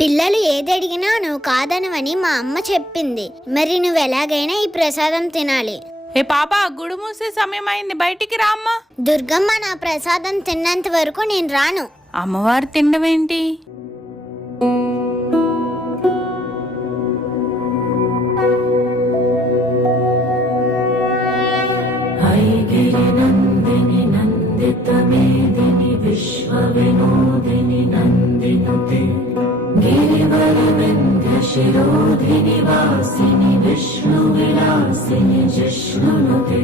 పిల్లలు ఏది అడిగినా నువ్వు కాదనవని మా అమ్మ చెప్పింది. మరి నువ్వు ఎలాగైనా ఈ ప్రసాదం తినాలి. ఏ పాప, గుడి మూసే సమయం అయింది, బయటికి రా అమ్మా. దుర్గమ్మ, నా ప్రసాదం తిన్నంత వరకు నేను రాను. అమ్మవారు తినడమేంటి? నందిని నందిత మేదిని విశ్వ వినోదిని నందినుతే గిరివర వింధ్య శిరోధిని వాసిని విష్ణు విలాసిని జిష్ణునుతే